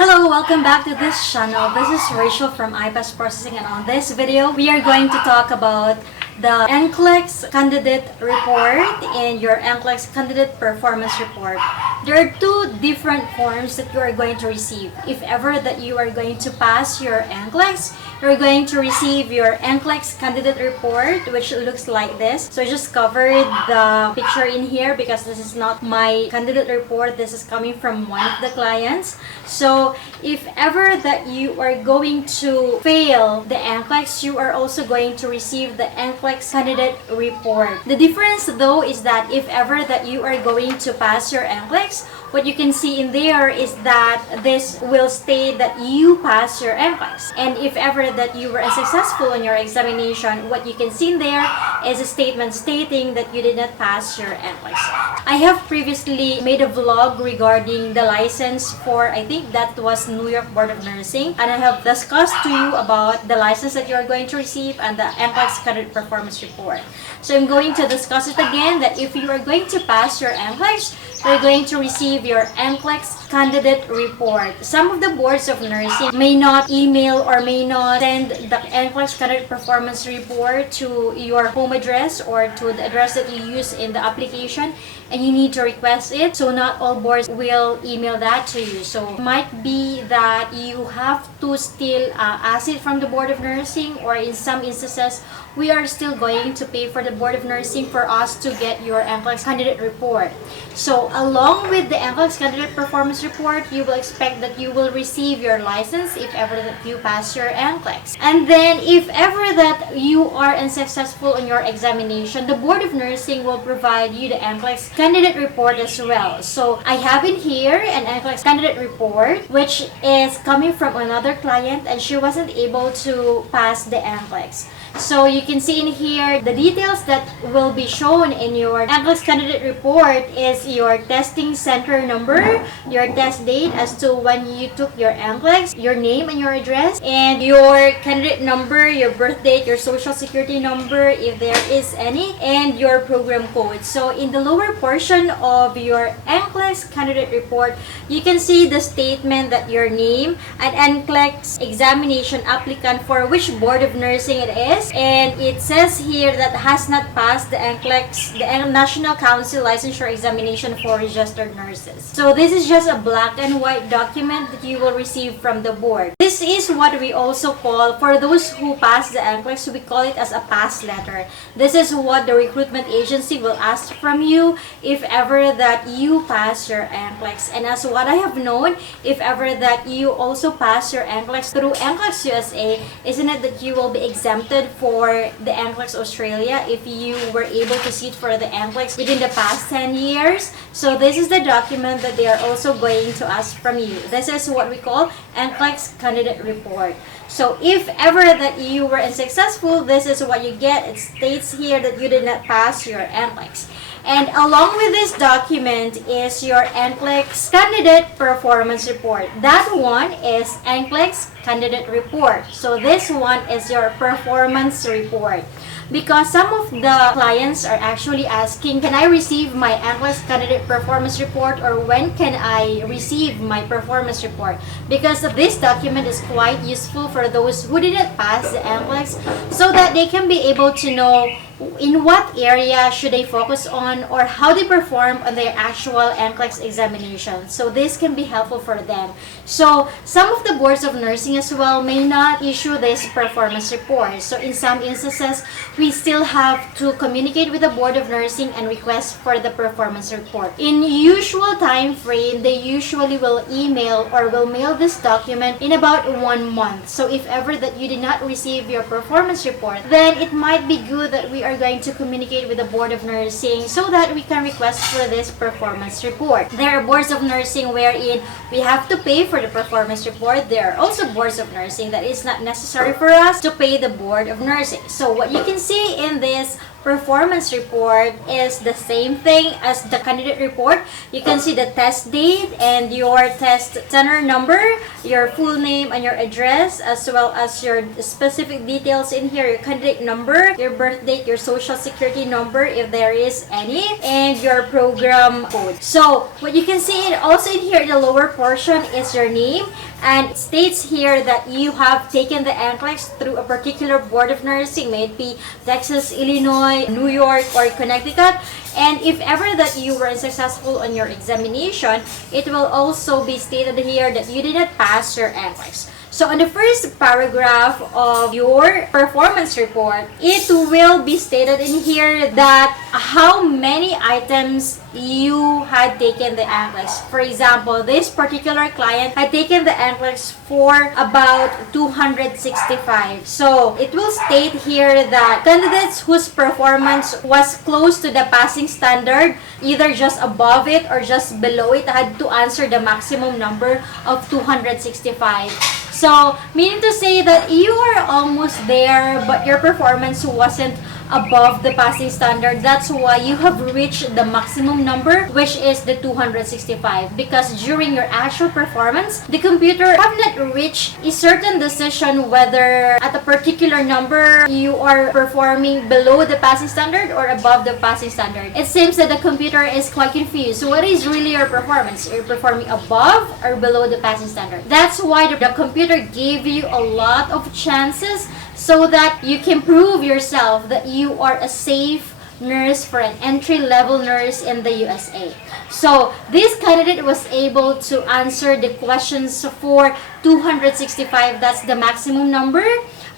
Hello, welcome back to this channel. This is Rachel from IPASS Processing, and on this video, we are going to talk about the NCLEX candidate report and your NCLEX candidate performance report. There are two different forms that you are going to receive. If ever that you are going to pass your NCLEX, you're going to receive your NCLEX candidate report, which looks like this. So I just covered the picture in here because this is not my candidate report. This is coming from one of the clients. So if ever that you are going to fail the NCLEX, you are also going to receive the NCLEX candidate report. The difference though is that if ever that you are going to pass your NCLEX, what you can see in there is that this will state that you pass your NCLEX. And if ever that you were unsuccessful in your examination, what you can see in there is a statement stating that you did not pass your NCLEX. I have previously made a vlog regarding the license for, I think that was New York Board of Nursing, and I have discussed to you about the license that you are going to receive and the NCLEX candidate performance report. So I'm going to discuss it again, that if you are going to pass your NCLEX, you're going to receive your NCLEX candidate report. Some of the boards of nursing may not email or may not send the NCLEX candidate performance report to your home address or to the address that you use in the application, and you need to request it. So not all boards will email that to you. So it might be that you have to still ask it from the Board of Nursing, or in some instances, we are still going to pay for the Board of Nursing for us to get your NCLEX candidate report. So along with the NCLEX candidate performance report, you will expect that you will receive your license if ever that you pass your NCLEX. And then if ever that you are unsuccessful in your examination, the Board of Nursing will provide you the NCLEX candidate report as well. So I have in here an NCLEX candidate report which is coming from another client, and she wasn't able to pass the NCLEX. So you can see in here the details that will be shown in your NCLEX candidate report is your testing center number, your test date as to when you took your NCLEX, your name and your address, and your candidate number, your birth date, your social security number if there is any, and your program code. So in the lower portion of your NCLEX candidate report, you can see the statement that your name and NCLEX examination applicant for which Board of Nursing it is. And it says here that has not passed the NCLEX, the National Council Licensure Examination for Registered Nurses. So this is just a black and white document that you will receive from the board. This is what we also call, for those who pass the NCLEX, we call it as a pass letter. This is what the recruitment agency will ask from you if ever that you pass your NCLEX. And as what I have known, if ever that you also pass your NCLEX through NCLEX USA, isn't it that you will be exempted for the NCLEX Australia if you were able to sit for the NCLEX within the past 10 years. So this is the document that they are also going to ask from you. This is what we call NCLEX candidate report. So if ever that you were unsuccessful, this is what you get. It states here that you did not pass your NCLEX. And along with this document is your NCLEX candidate performance report. That one is NCLEX candidate report. So this one is your performance report. Because some of the clients are actually asking, can I receive my NCLEX candidate performance report, or when can I receive my performance report? Because this document is quite useful for those who didn't pass the NCLEX, so that they can be able to know in what area should they focus on or how they perform on their actual NCLEX examination. So this can be helpful for them. So some of the boards of nursing as well may not issue this performance report. So in some instances, we still have to communicate with the Board of Nursing and request for the performance report. In usual time frame, they usually will email or will mail this document in about 1 month. So if ever that you did not receive your performance report, then it might be good that we are going to communicate with the Board of Nursing so that we can request for this performance report. There are boards of nursing wherein we have to pay for the performance report. There are also boards of nursing that it's not necessary for us to pay the Board of Nursing. So what you can see in this performance report is the same thing as the candidate report. You can see the test date and your test center number, your full name and your address, as well as your specific details in here, your candidate number, your birth date, your social security number if there is any, and your program code. So what you can see also in here in the lower portion is your name, and it states here that you have taken the NCLEX through a particular board of nursing, may it be Texas, Illinois, New York, or Connecticut. And if ever that you were unsuccessful on your examination, it will also be stated here that you did not pass your NCLEX. So on the first paragraph of your performance report, it will be stated in here that how many items you had taken the NCLEX. For example, this particular client had taken the NCLEX for about 265. So it will state here that candidates whose performance was close to the passing standard, either just above it or just below it, had to answer the maximum number of 265. So, meaning to say that you are almost there, but your performance wasn't above the passing standard. That's why you have reached the maximum number, which is the 265. Because during your actual performance, the computer have not reached a certain decision whether at a particular number you are performing below the passing standard or above the passing standard. It seems that the computer is quite confused. So what is really your performance? Are you performing above or below the passing standard? That's why the computer gave you a lot of chances so that you can prove yourself that you are a safe nurse for an entry-level nurse in the USA. So this candidate was able to answer the questions for 265. That's the maximum number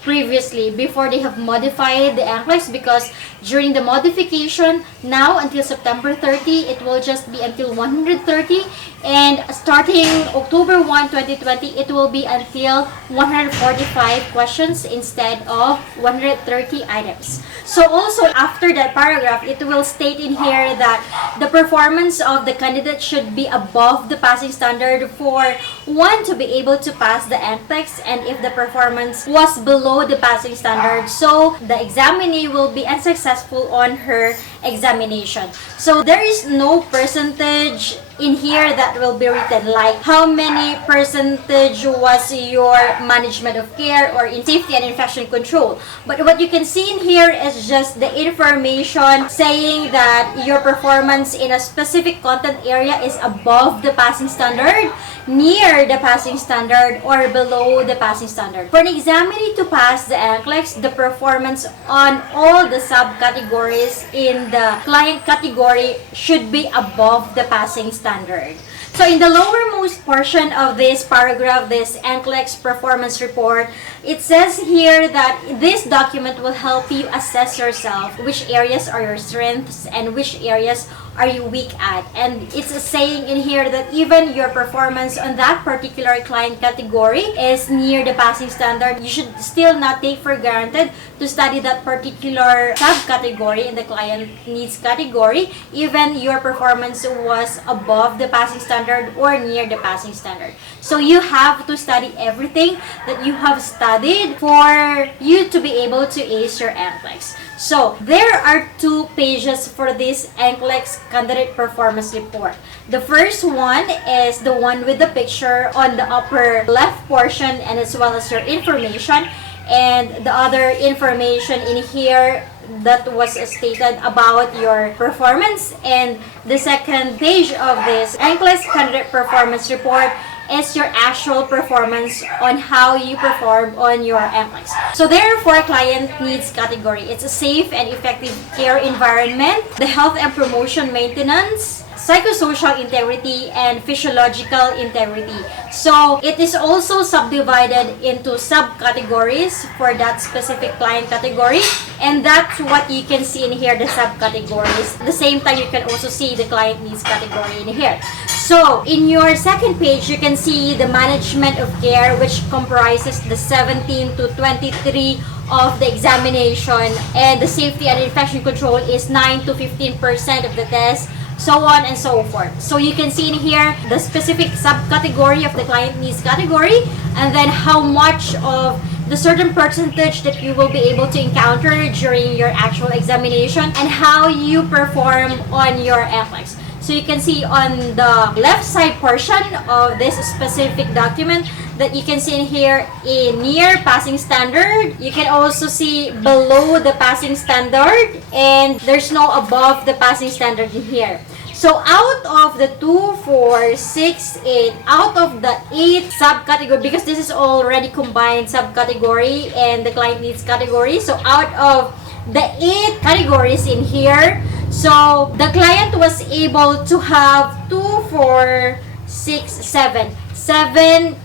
previously, before they have modified the NCLEX, because during the modification, now until September 30, it will just be until 130, and starting October 1, 2020, it will be until 145 questions instead of 130 items. So also after that paragraph, it will state in here that the performance of the candidate should be above the passing standard for one to be able to pass the NCLEX, and if the performance was below the passing standard, so the examinee will be unsuccessful on her examination. So there is no percentage in here that will be written, like how many percentage was your management of care or in safety and infection control. But what you can see in here is just the information saying that your performance in a specific content area is above the passing standard, near the passing standard, or below the passing standard. For an examinee to pass the NCLEX, the performance on all the subcategories in the client category should be above the passing standard. So in the lowermost portion of this paragraph, this NCLEX performance report, it says here that this document will help you assess yourself, which areas are your strengths and which areas are you weak at. And it's saying in here that even your performance on that particular client category is near the passing standard, you should still not take for granted to study that particular subcategory in the client needs category, even your performance was above the passing standard or near the passing standard. So you have to study everything that you have studied for you to be able to ace your NCLEX. So there are 2 pages for this NCLEX candidate performance report. The first one is the one with the picture on the upper left portion, and as well as your information, and the other information in here that was stated about your performance. And the second page of this NCLEX candidate performance report is your actual performance on how you perform on your NCLEX. So therefore, client needs category. It's a safe and effective care environment, the health and promotion maintenance, psychosocial integrity, and physiological integrity. So it is also subdivided into subcategories for that specific client category, and that's what you can see in here, the subcategories. At the same time, you can also see the client needs category in here. So in your second page, you can see the management of care, which comprises the 17 to 23 of the examination, and the safety and infection control is 9 to 15% of the test, so on and so forth. So you can see in here the specific subcategory of the client needs category, and then how much of the certain percentage that you will be able to encounter during your actual examination, and how you perform on your NCLEX. So you can see on the left side portion of this specific document that you can see in here in near passing standard. You can also see below the passing standard, and there's no above the passing standard in here. So out of the 2, 4, 6, 8, out of the 8 subcategory, because this is already combined subcategory and the client needs category. So out of the 8 categories in here, so the client was able to have 2, 4, 6, 7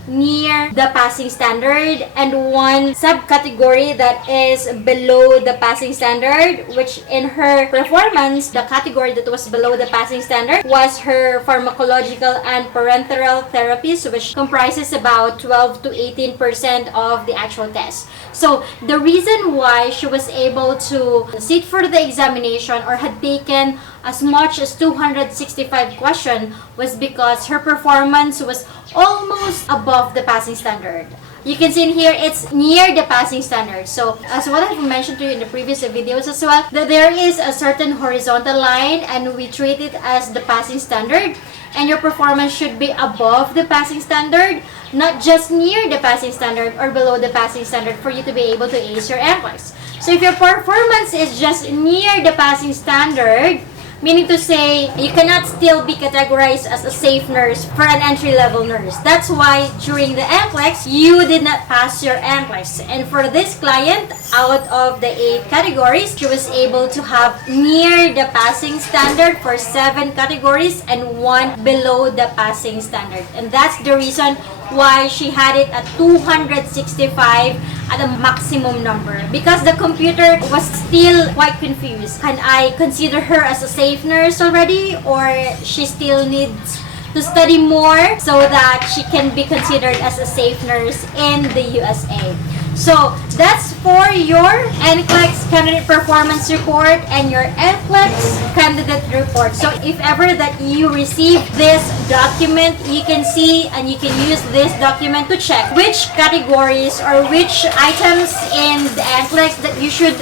near the passing standard, and 1 subcategory that is below the passing standard, which in her performance, the category that was below the passing standard was her pharmacological and parenteral therapies, which comprises about 12 to 18% of the actual test. So the reason why she was able to sit for the examination or had taken as much as 265 questions was because her performance was almost above the passing standard. You can see in here, it's near the passing standard. So, as what I've mentioned to you in the previous videos as well, that there is a certain horizontal line and we treat it as the passing standard. And your performance should be above the passing standard, not just near the passing standard or below the passing standard for you to be able to ace your NCLEX. So, if your performance is just near the passing standard, meaning to say, you cannot still be categorized as a safe nurse for an entry-level nurse. That's why during the NCLEX, you did not pass your NCLEX. And for this client, out of the 8 categories, she was able to have near the passing standard for 7 categories and 1 below the passing standard. And that's the reason why she had it at 265 at a maximum number, because the computer was still quite confused. Can I consider her as a safe nurse already, or she still needs to study more so that she can be considered as a safe nurse in the USA? So that's for your NCLEX candidate performance report and your NCLEX candidate report. So if ever that you receive this document, you can see and you can use this document to check which categories or which items in the NCLEX that you should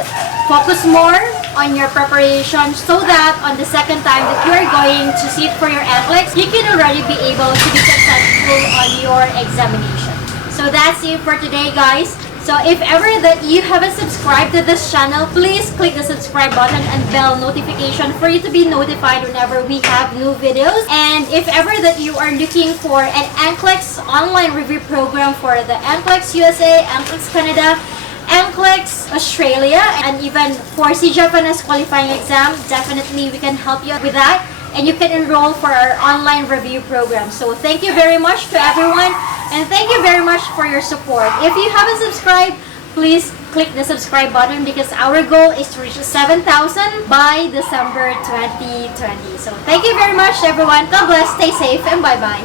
focus more on your preparation, so that on the second time that you are going to sit for your NCLEX, you can already be able to be successful on your examination. So that's it for today, guys. So if ever that you haven't subscribed to this channel, please click the subscribe button and bell notification for you to be notified whenever we have new videos. And if ever that you are looking for an NCLEX online review program for the NCLEX USA, NCLEX Canada, NCLEX Australia, and even for CJapanes qualifying exam, definitely we can help you with that. And you can enroll for our online review program. So thank you very much to everyone, and thank you very much for your support. If you haven't subscribed, please click the subscribe button, because our goal is to reach 7,000 by December 2020. So thank you very much, everyone. God bless, stay safe, and bye-bye.